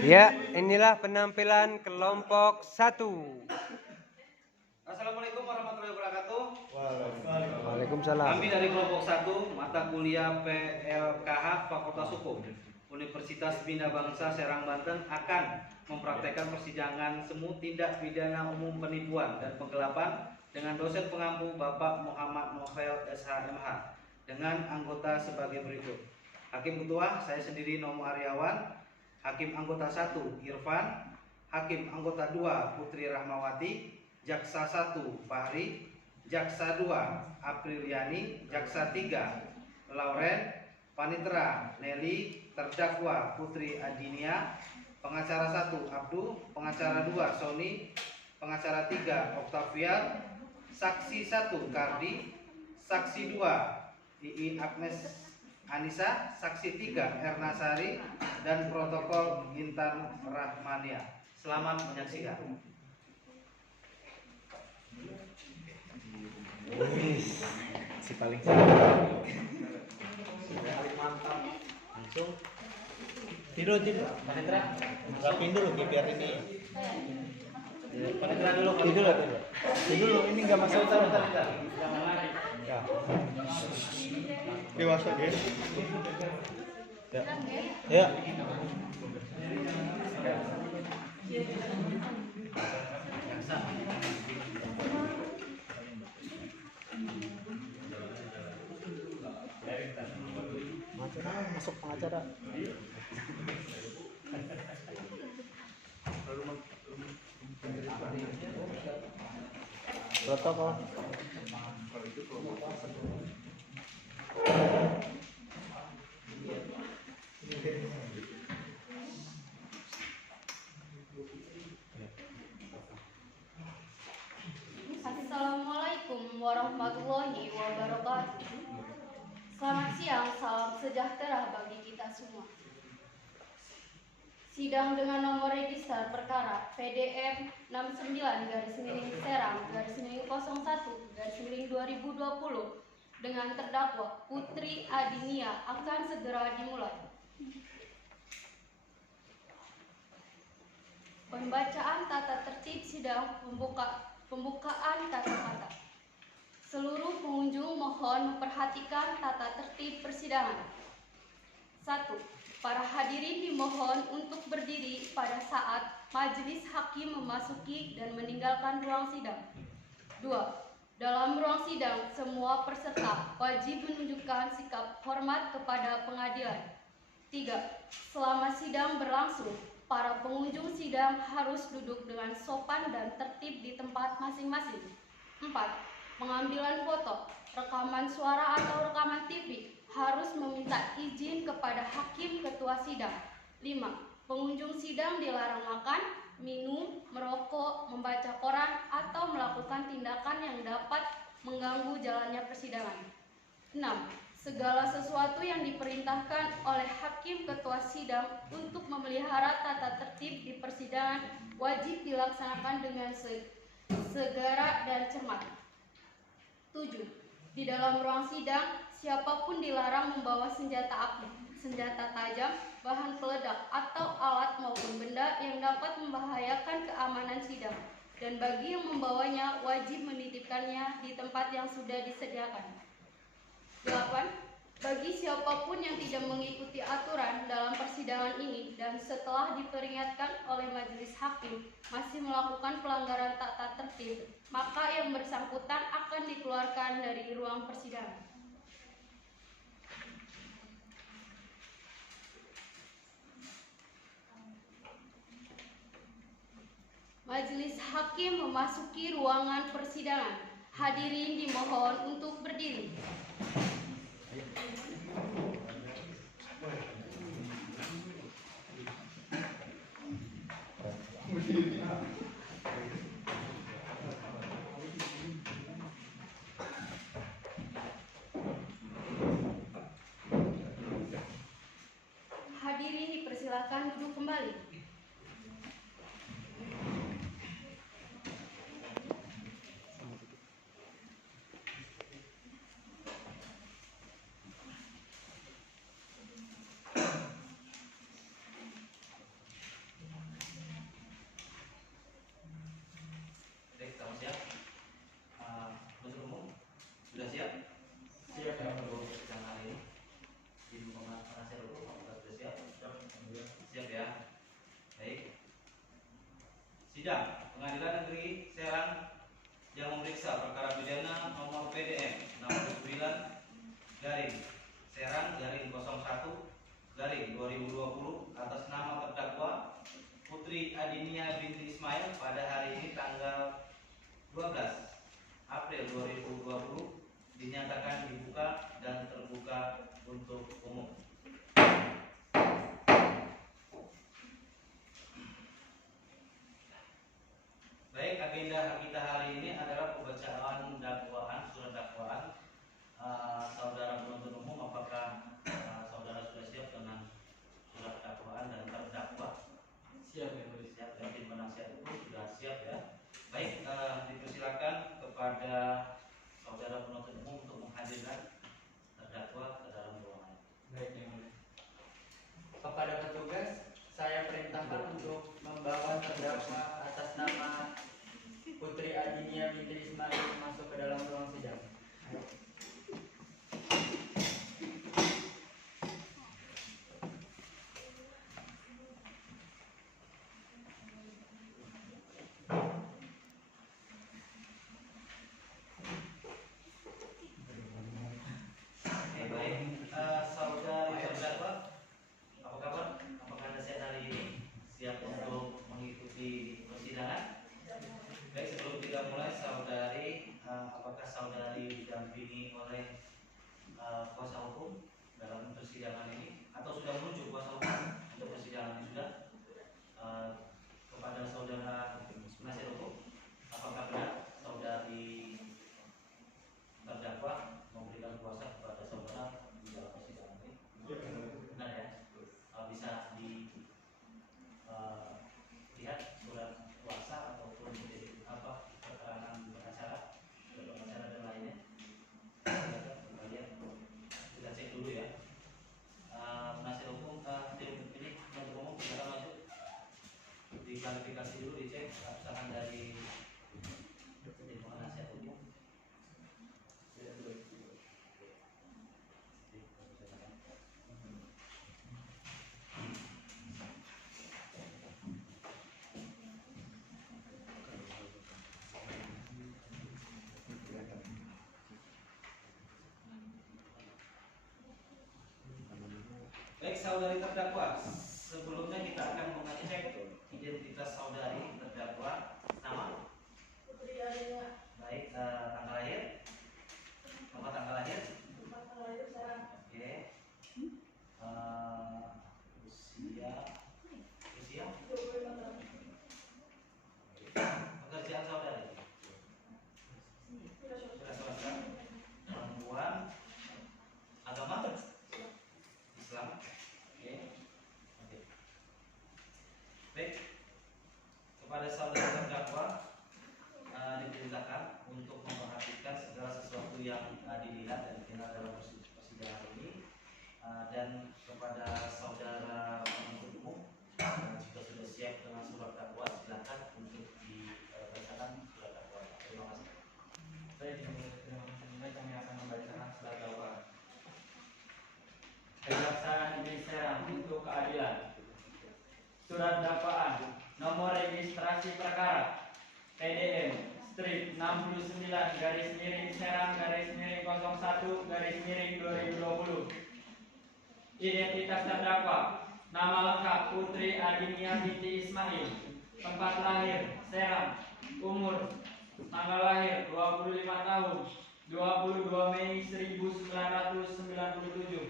Ya, inilah penampilan kelompok 1. Assalamualaikum warahmatullahi wabarakatuh. Waalaikumsalam. Kami dari kelompok 1 mata kuliah PLKH Fakultas Hukum Universitas Bina Bangsa Serang Banten akan mempraktekkan persidangan semu tindak pidana umum penipuan dan penggelapan dengan dosen pengampu Bapak Muhammad Novel SHMH dengan anggota sebagai berikut. Hakim Ketua saya sendiri Nomo Aryawan, Hakim Anggota 1 Irfan, Hakim Anggota 2 Putri Rahmawati, Jaksa 1 Fahri, Jaksa 2 Apriliani, Jaksa 3 Lauren, Panitera Nelly, terdakwa Putri Adinia, pengacara 1 Abdu, pengacara 2 Sony, pengacara 3 Octavian, saksi 1 Kardi, saksi 2 Iin Agnes Anissa, saksi 3 Erna Sari, dan protokol Intan Rahmania. Selamat menyaksikan. Si paling mantap. Langsung tidur Panitra rapin dulu biar ini Panitra dulu. tidur dulu ini nggak masalah Jangan lari. ya dewasa guys ya masuk pengacara protokol Assalamualaikum warahmatullahi wabarakatuh. Selamat siang, salam sejahtera bagi kita semua. Sidang dengan nomor register perkara PDM 69-Serang-01-2020 dengan terdakwa Putri Adinia akan segera dimulai. Pembacaan tata tertib sidang pembukaan kata-kata. Seluruh pengunjung mohon memperhatikan tata tertib persidangan. 1. Para hadirin dimohon untuk berdiri pada saat majelis hakim memasuki dan meninggalkan ruang sidang. 2. Dalam ruang sidang, semua peserta wajib menunjukkan sikap hormat kepada pengadilan. 3. Selama sidang berlangsung, para pengunjung sidang harus duduk dengan sopan dan tertib di tempat masing-masing. 4. Pengambilan foto, rekaman suara atau rekaman TV harus meminta izin kepada hakim ketua sidang. 5. Pengunjung sidang dilarang makan, minum, merokok, membaca koran, atau melakukan tindakan yang dapat mengganggu jalannya persidangan. 6. Segala sesuatu yang diperintahkan oleh hakim ketua sidang untuk memelihara tata tertib di persidangan wajib dilaksanakan dengan segera dan cermat. 7. Di dalam ruang sidang, siapapun dilarang membawa senjata api, senjata tajam, bahan peledak, atau alat maupun benda yang dapat membahayakan keamanan sidang. Dan bagi yang membawanya, wajib menitipkannya di tempat yang sudah disediakan. 8. Bagi siapapun yang tidak mengikuti aturan dalam persidangan ini dan setelah diperingatkan oleh majelis hakim masih melakukan pelanggaran tata tertib, maka yang bersangkutan akan dikeluarkan dari ruang persidangan. Majelis hakim memasuki ruangan persidangan. Hadirin dimohon untuk berdiri. Hadirin dipersilakan duduk kembali. Sidang Pengadilan Negeri Serang yang memeriksa perkara pidana nomor PDM 69 garing Serang garing 01 garing 2020 atas nama terdakwa Putri Adinia binti Ismail pada hari ini tanggal 12 April 2020 dinyatakan dibuka dan terbuka untuk umum. Baik, agenda kita hari ini adalah pembacaan dakwaan, surat dakwaan. Saudara penuntut umum, apakah saudara sudah siap dengan surat dakwaan dan terdakwa? Siap ya, siap ya. Tim penasihat hukum sudah siap ya. Baik, dipersilakan kepada saudara penuntut umum untuk menghadirkan terdakwa ke dalam ruangan. Baik, yang mulia. Kepada petugas, saya perintahkan untuk membawa terdakwa atas nama Putri Adinia binti Ismail masuk ke dalam ruang sidang. Baik, saudari terdakwa, apa kabar? Apakah Anda sehat hari ini? Siap untuk mengikuti persidangan? Baik, sebelum kita mulai, saudari, apakah saudari didampingi oleh kuasa hukum dalam persidangan ini, atau sudah menuju kuasa hukum untuk persidangan ini sudah? Kepada saudara penasihat hukum, apakah benar saudari terdakwa memberikan kuasa kepada saudara di dalam persidangan ini? Benar ya? Bisa dilihat surat kuasa ataupun keterangan pengacara dan lainnya. Silakan kalian kita cek dulu ya. Penasihat hukum, tim ini penuntut umum silakan maju. Diklarifikasi dulu, dicek keabsahan dari tim penasihat hukum. Baik, saudari terdakwa, sebelumnya kita akan mengecek identitas saudari terdakwa. Nama? Putri Adinia. Baik, tanggal lahir? Nomor tanggal lahir? Tempat lahir Serang. Oke. Usia? 25 tahun. Pekerjaan saudari? Sudah Sudah selesai. Perempuan? Agama? Islam? Oke. Oke. Baik. Kepada saudara terdakwa diperintahkan untuk memperhatikan segala sesuatu yang dilihat dan dikenal dalam persidangan ini, dan kepada saudara penuntut umum, jika sudah siap dengan surat dakwaan, silakan untuk dibacakan surat dakwaan. Terima kasih. Baik, yang mulia, terima kasih. Kami akan membacakan surat dakwaan. Kejaksaan Negeri Serang untuk keadilan. Surat dakwaan nomor registrasi perkara PDM strip 69 garis miring Serang garis miring 01 garis miring 2020. Identitas terdakwa: nama lengkap Putri Adinia binti Ismail, tempat lahir Serang, umur tanggal lahir 25 tahun 22 Mei 1997,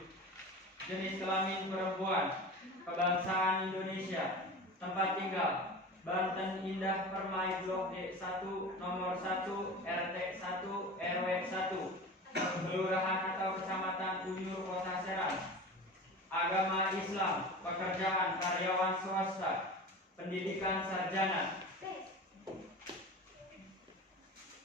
jenis kelamin perempuan, kebangsaan Indonesia, tempat tinggal Banten Indah Permai Blok D1 nomor 1 RT 1 RW 1 Kelurahan atau Kecamatan Unyur Kota Serang. Agama Islam, pekerjaan karyawan swasta, pendidikan sarjana.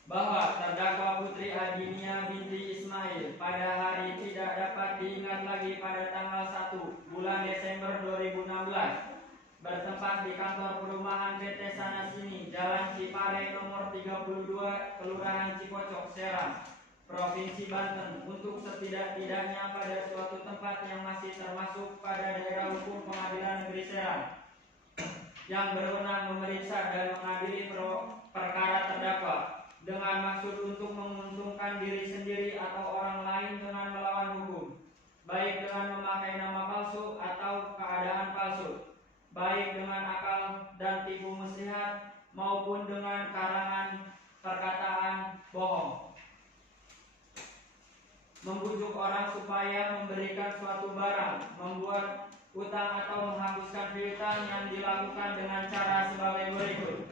Bahwa terdakwa Putri Adinia binti Ismail pada hari tidak dapat diingat lagi pada tanggal 1 bulan Desember 2016 bertempat di kantor perumahan PT Sana Sini, Jalan Cipare nomor 32, Kelurahan Cipocok, Serang, Provinsi Banten, untuk setidak-tidaknya pada suatu tempat yang masih termasuk pada daerah hukum Pengadilan Negeri Serang. yang berwenang memeriksa dan mengadili perkara terdakwa dengan maksud untuk menguntungkan diri sendiri atau orang lain dengan melawan hukum, baik dengan memakai nama palsu atau keadaan palsu, baik dengan akal dan tipu muslihat maupun dengan karangan perkataan bohong, membujuk orang supaya memberikan suatu barang, membuat utang atau menghapuskan piutang yang dilakukan dengan cara sebagai berikut.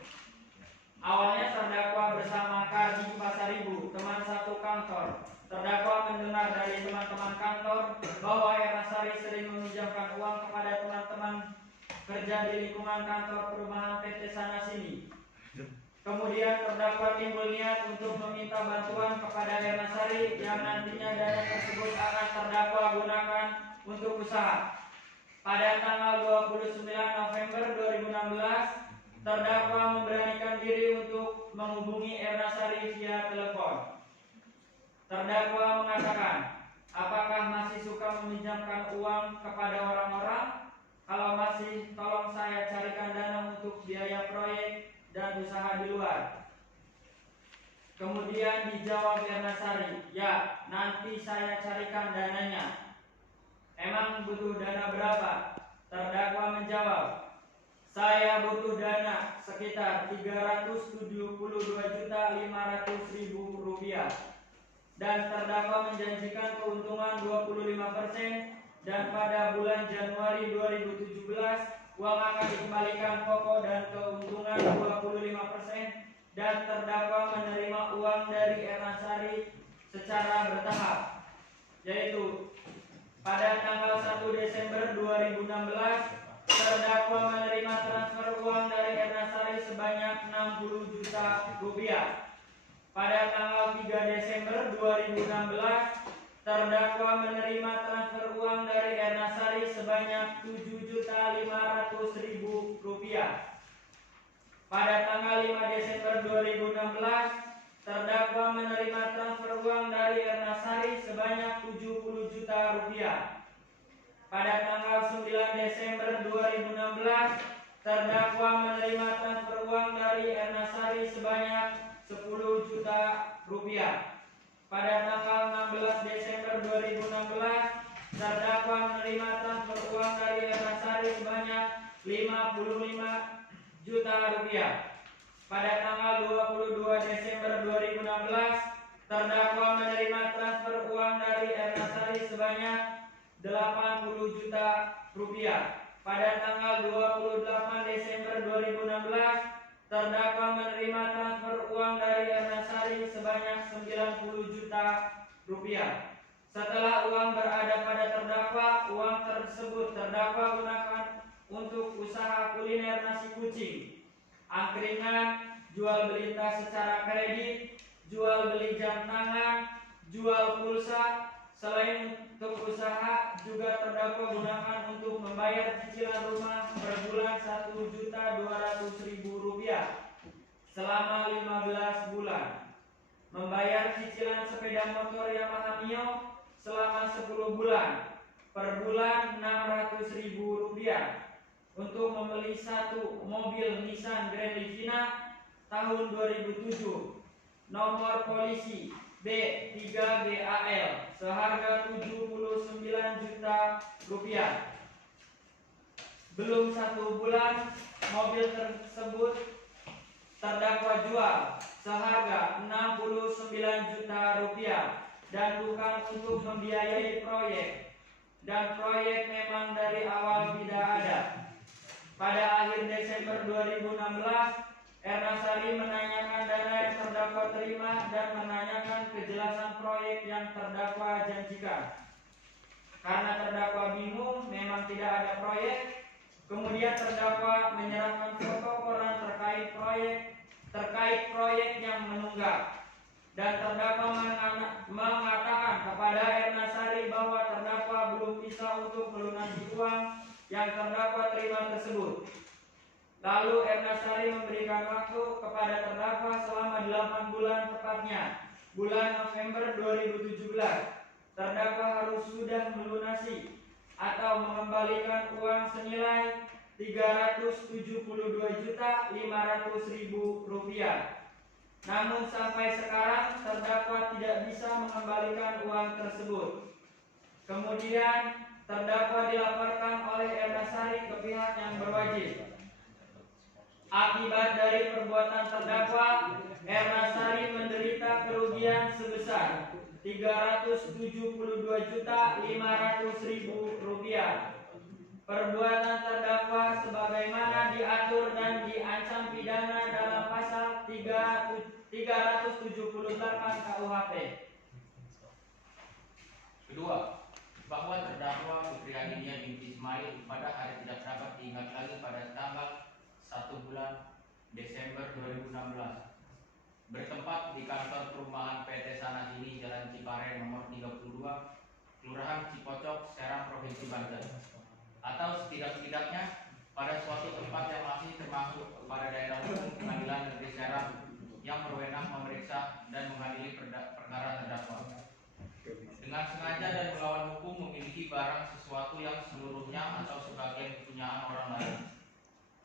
Awalnya terdakwa bersama Kardi Pasaribu, teman satu kantor. Terdakwa mendengar dari teman-teman kantor bahwa Erasari sering meminjamkan uang kepada teman-teman kerja di lingkungan kantor perumahan PT sana sini. Kemudian terdakwa timbul niat untuk meminta bantuan kepada Erasari yang nantinya dana tersebut akan terdakwa gunakan untuk usaha. Pada tanggal 29 November 2016, terdakwa memberanikan diri untuk menghubungi Ernasari via telepon. Terdakwa mengatakan, apakah masih suka meminjamkan uang kepada orang-orang? Kalau masih, tolong saya carikan dana untuk biaya proyek dan usaha di luar. Kemudian dijawab Ernasari, ya, nanti saya carikan dananya. Emang butuh dana berapa? Terdakwa menjawab, saya butuh dana sekitar Rp372.500.000 dan terdakwa menjanjikan keuntungan 25% dan pada bulan Januari 2017 uang akan dikembalikan pokok dan keuntungan 25% dan terdakwa menerima uang dari Ernasari secara bertahap, yaitu pada tanggal 1 Desember 2016, terdakwa menerima transfer uang dari Ernasari sebanyak Rp60 juta. Pada tanggal 3 Desember 2016, terdakwa menerima transfer uang dari Ernasari sebanyak Rp7.500.000. Pada tanggal 5 Desember 2016, terdakwa menerima transfer uang dari Ernasari sebanyak Rp70 juta. Pada tanggal 9 Desember 2016, terdakwa menerima transfer uang dari Ernasari sebanyak Rp10 juta. Pada tanggal 16 Desember 2016, terdakwa menerima transfer uang dari Ernasari sebanyak Rp55 juta. Pada tanggal 22 Desember 2016, terdakwa menerima transfer uang dari Ernasari sebanyak Rp80 juta. Pada tanggal 28 Desember 2016, terdakwa menerima transfer uang dari Ernasari sebanyak Rp90 juta. Setelah uang berada pada terdakwa, uang tersebut terdakwa gunakan untuk usaha kuliner nasi kucing, angkringan, jual beli tas secara kredit, jual beli jam tangan, jual pulsa. Selain untuk usaha, juga terdakwa gunakan untuk membayar cicilan rumah per bulan Rp1.200.000 selama 15 bulan, membayar cicilan sepeda motor Yamaha Mio selama 10 bulan, per bulan Rp600.000, untuk membeli satu mobil Nissan Grand Livina tahun 2007, nomor polisi B3GAL seharga Rp79 juta. Belum 1 bulan, mobil tersebut terdakwa jual seharga Rp69 juta dan bukan untuk membiayai proyek, dan proyek memang dari awal tidak ada. Pada akhir Desember 2016, Ernasari menanyakan dana yang terdakwa terima dan menanyakan kejelasan proyek yang terdakwa janjikan. Karena terdakwa bingung memang tidak ada proyek, kemudian terdakwa menyerahkan foto koran terkait proyek yang menunggak, dan terdakwa mengatakan kepada Ernasari bahwa terdakwa belum bisa untuk melunasi uang yang terdakwa terima tersebut. Lalu Ernasari memberikan waktu kepada terdakwa selama 8 bulan, tepatnya bulan November 2017. Terdakwa harus sudah melunasi atau mengembalikan uang senilai Rp372.500.000. Namun sampai sekarang terdakwa tidak bisa mengembalikan uang tersebut. Kemudian terdakwa dilaporkan oleh Ernasari ke pihak yang berwajib. Akibat dari perbuatan terdakwa, Ernasari menderita kerugian sebesar Rp372.500.000. Perbuatan terdakwa sebagaimana diatur dan diancam pidana dalam pasal 378 KUHP. Kedua, bahwa terdakwa Putri Adinia binti Ismail pada hari tidak dapat diingat lagi pada tanggal 1 bulan Desember 2016 bertempat di kantor perumahan PT Sanasini Jalan Ciparen nomor 32 Kelurahan Cipocok, Serang, Provinsi Banten, atau setidak-tidaknya pada suatu tempat yang masih termasuk pada daerah hukum Pengadilan Negeri Serang yang berwenang memeriksa dan mengadili perkara terdakwa dengan sengaja dan melawan hukum memiliki barang sesuatu yang seluruhnya atau sebagian kepunyaan orang lain,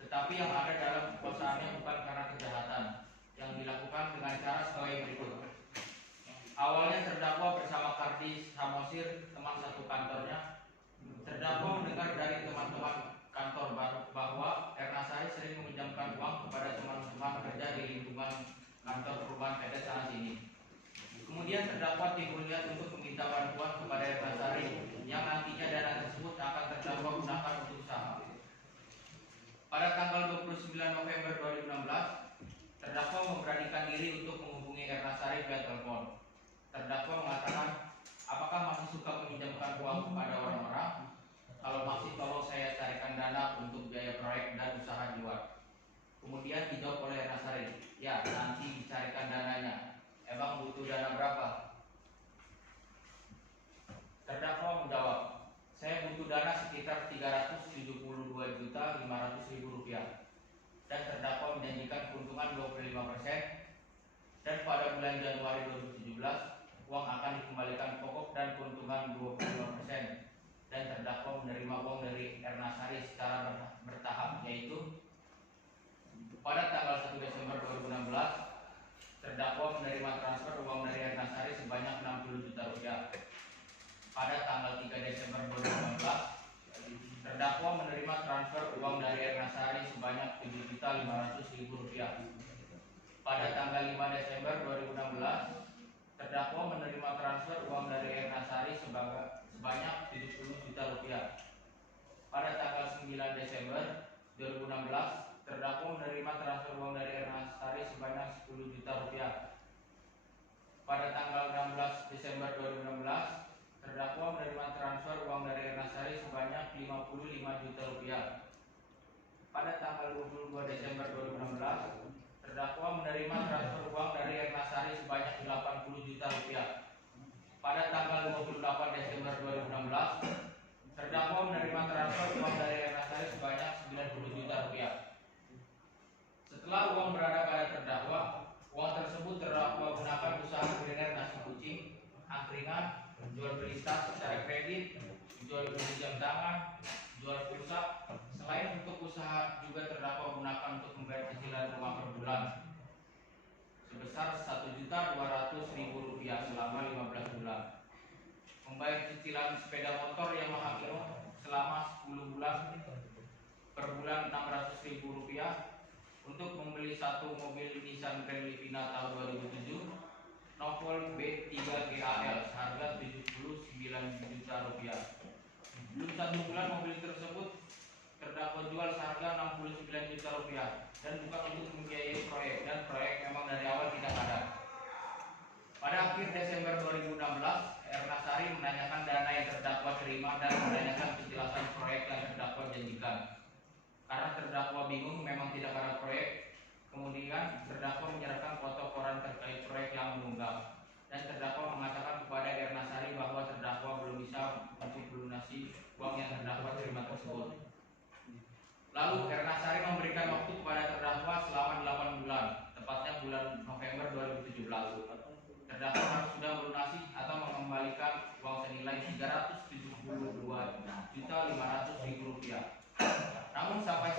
tetapi yang ada dalam kekuasaannya bukan karena kejahatan yang dilakukan dengan cara sebagai berikut. Awalnya terdakwa bersama Kardi Samosir, teman satu kantornya. Terdakwa mendengar dari teman-teman kantor bahwa Ernasari sering meminjamkan uang kepada teman-teman kerja di lingkungan kantor perumahan PT Sanasini. Kemudian terdakwa timbul niat untuk meminta bantuan kepada Ernasari yang nantinya dana tersebut akan terdakwa gunakan untuk usaha. Pada tanggal 29 November 2016, terdakwa memberanikan diri untuk menghubungi Ernasari via telepon. Terdakwa mengatakan, apakah masih suka meminjamkan uang kepada orang-orang? Kalau masih, tolong saya carikan dana untuk biaya proyek dan usaha di luar. Kemudian dijawab oleh Ernasari, ya nanti dicarikan dananya. Emang butuh dana berapa? Terdakwa menjawab, saya butuh dana sekitar Rp372.500.000. Dan terdakwa menjanjikan keuntungan 25%, dan pada bulan Januari 2017 uang akan dikembalikan pokok dan keuntungan 25%, dan terdakwa menerima uang dari Ernasari secara bertahap, yaitu pada tanggal 1 Desember 2016 terdakwa menerima transfer uang dari Ernasari sebanyak Rp60 juta. Pada tanggal 3 Desember 2016 terdakwa menerima transfer uang dari Ernasari sebanyak Rp7.500.000. Pada tanggal 5 Desember 2016 terdakwa menerima transfer uang dari Ernasari sebanyak Rp70 juta. Pada tanggal 9 Desember 2016 terdakwa menerima transfer uang dari Ernasari sebanyak Rp10 juta. Pada tanggal 16 Desember 2016 terdakwa menerima transfer uang dari Ernasari sebanyak Rp55 juta. Pada tanggal 22 Desember 2016 terdakwa menerima transfer uang dari Ernasari sebanyak Rp80 juta. Pada tanggal 28 Desember 2016 terdakwa menerima transfer uang dari Ernasari sebanyak Rp90 juta. Setelah uang berada pada terdakwa, uang tersebut terdakwa gunakan usaha kuliner nasi kucing, angkringan, jual beli tas secara kredit, jual beli jam tangan, jual pulsa. Selain untuk usaha, juga terdakwa gunakan untuk membayar cicilan rumah per bulan sebesar Rp1.200.000 selama 15 bulan. Membayar cicilan sepeda motor Yamaha Mino selama 10 bulan per bulan Rp600.000 untuk membeli satu mobil Nissan Grand Livina tahun 2007 Novol B3GAL seharga Rp79 juta. Belum 1 bulan mobil tersebut terdakwa jual seharga Rp69 juta dan bukan untuk membiayai proyek, dan proyek memang dari awal tidak ada. Pada akhir Desember 2016, Ernasari menanyakan dana yang terdakwa terima dan menanyakan kejelasan proyek yang terdakwa janjikan. Karena terdakwa bingung memang tidak ada proyek, kemudian terdakwa menyerahkan foto koran terkait proyek yang menunggak, dan terdakwa mengatakan kepada Ernasari bahwa terdakwa belum bisa untuk melunasi uang yang terdakwa terima tersebut. Lalu Ernasari memberikan waktu kepada terdakwa selama 8 bulan, tepatnya bulan November 2017. Terdakwa harus sudah melunasi atau mengembalikan uang senilai Rp372.500.000. Namun sampai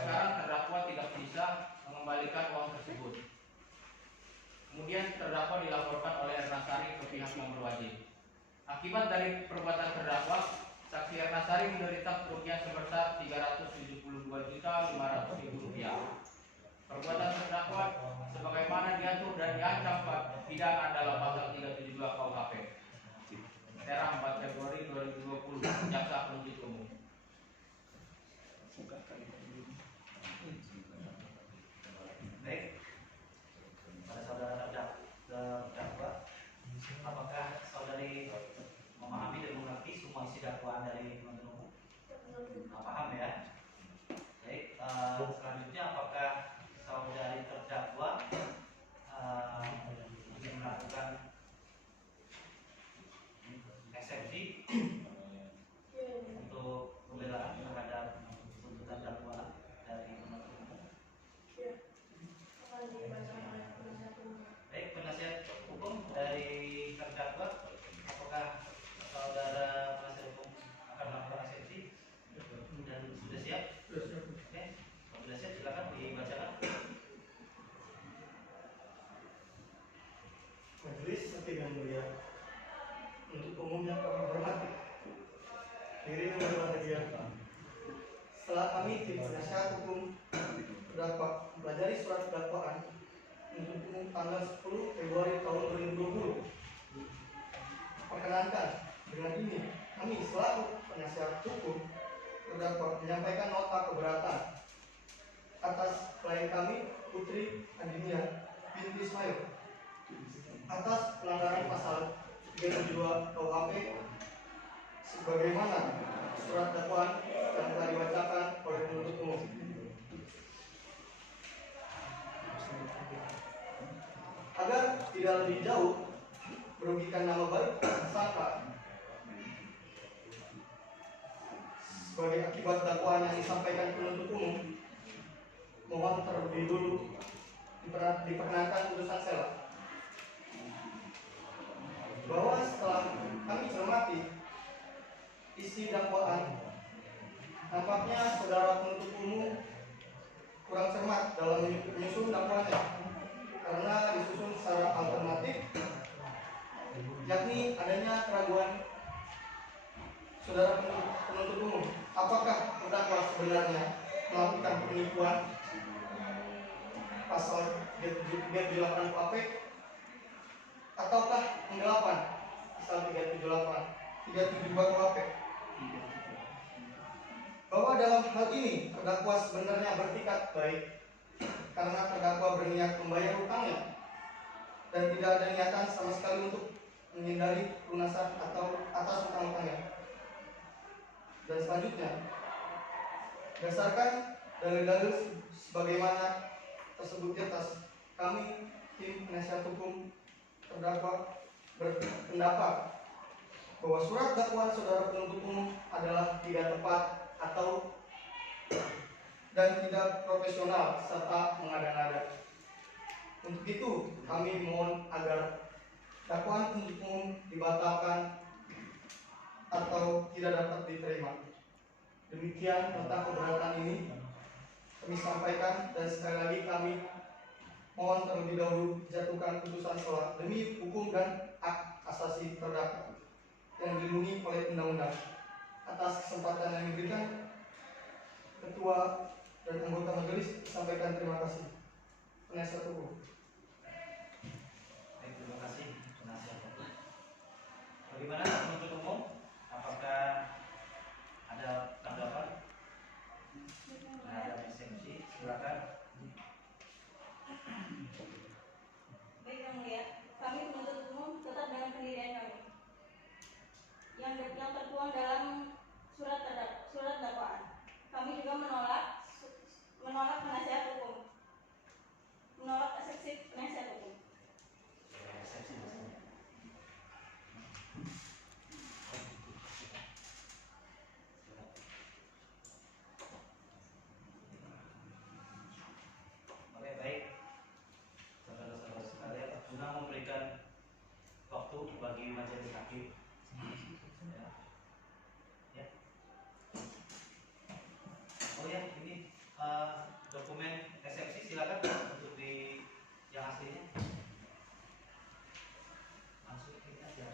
Akibat dari perbuatan terdakwa, saksi Ernasari menderita kerugian sebesar Rp372.500.000. Perbuatan terdakwa sebagaimana diatur dan diancam pidana dalam pasal 372 KUHP. Serang 4 Februari 2020, Jaksa Penuntut Umum. Baik, pada saudara terdakwa, apakah saudari memahami dan mengerti semua isi dakwaan dari penuntut umum? Paham ya? Baik, selanjutnya apakah saudari terdakwa ingin melakukan eksepsi untuk pembelaan terhadap tuntutan dakwaan dari penuntut umum? Baik, penasihat hukum dari terdakwa, apakah saudara penasihat hukum akan melakukan eksepsi dan sudah siap? Oke, kalau sudah siap silakan dibacakan. Majelis Hakim yang mulia, untuk umum yang kami hormati, diri yang berbahagia, setelah kami tim penasihat hukum terdakwa mempelajari surat dakwaan untuk umum tanggal 10 Februari tahun 2020, perkenankan dengan ini kami selaku penasihat hukum terdakwa menyampaikan nota keberatan atas klien kami Putri Adinia binti Ismail atas pelanggaran pasal 372 KUHP sebagaimana surat dakwaan yang telah dibacakan oleh penuntut umum. Agar tidak lebih jauh merugikan nama baik tersangka sebagai akibat dakwaan yang disampaikan penuntut umum, mohon terlebih dulu diperkenankan putusan sela bahwa setelah kami cermati isi dakwaan, nampaknya saudara penuntut umum kurang cermat dalam menyusun dakwaannya karena disusun secara alternatif, yakni adanya keraguan saudara penuntut umum apakah terdakwa sebenarnya melakukan penipuan pasal 378 KUHP ataukah penggelapan pasal 372 KUHP. Bahwa dalam hal ini terdakwa sebenarnya bertikad baik karena terdakwa berniat membayar hutangnya dan tidak ada niatan sama sekali untuk menghindari lunasan atau atas hutang-hutangnya. Dan selanjutnya, berdasarkan dalil-dalil sebagaimana tersebut di atas, kami tim penasihat hukum terdakwa berpendapat bahwa surat dakwaan saudara penuntut umum adalah tidak tepat atau dan tidak profesional serta mengada-ngada. Untuk itu, kami mohon agar dakwaan penuntut umum dibatalkan atau tidak dapat diterima. Demikian nota keberatan ini kami sampaikan, dan sekali lagi kami mohon terlebih dahulu dijatuhkan putusan sela demi hukum dan hak asasi terdakwa yang dilindungi oleh undang-undang. Atas kesempatan yang diberikan, Ketua dan anggota majelis sampaikan terima kasih. Penasihat hukum. Baik, terima kasih penasihat hukum. Bagaimana penuntut umum? Apakah ada tanggapan terhadap eksepsi? Silakan. Baik yang mulia, kami penuntut umum tetap dengan pendirian kami yang tertuang dalam surat dakwaan. Kami juga menolak penasihat hukum, menolak eksepsi penasihat hukum. Eksepsi maksudnya. Oke, baik. Saudara-saudara sekalian, guna memberikan waktu bagi majelis hakim. Ya. Ya. Oh ya, ini dokumen eksepsi silakan untuk di yang aslinya. Langsung ini aja.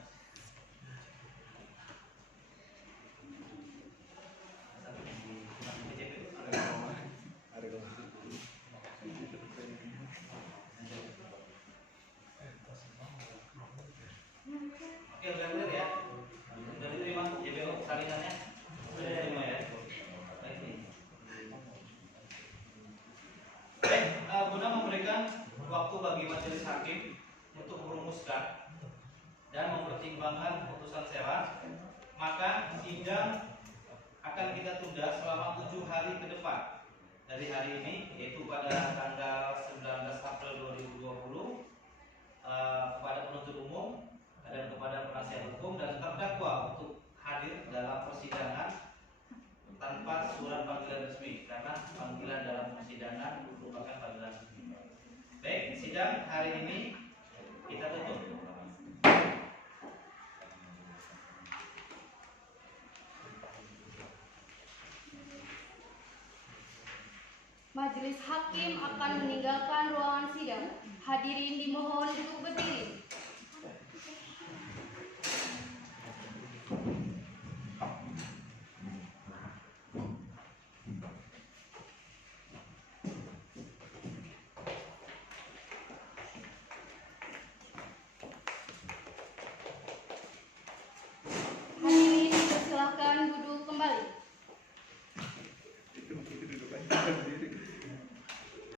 bagi majelis hakim untuk merumuskan dan mempertimbangkan putusan serah, maka sidang akan kita tunda selama 7 hari ke depan dari hari ini, yaitu pada tanggal 19 April 2020 kepada penuntut umum dan kepada penasihat hukum dan terdakwa untuk hadir dalam persidangan tanpa surat panggilan resmi, karena panggilan dalam persidangan merupakan panggilan resmi. Baik, sidang hari ini kita tutup. Majelis hakim akan meninggalkan ruangan sidang. Hadirin dimohon duduk berdiri.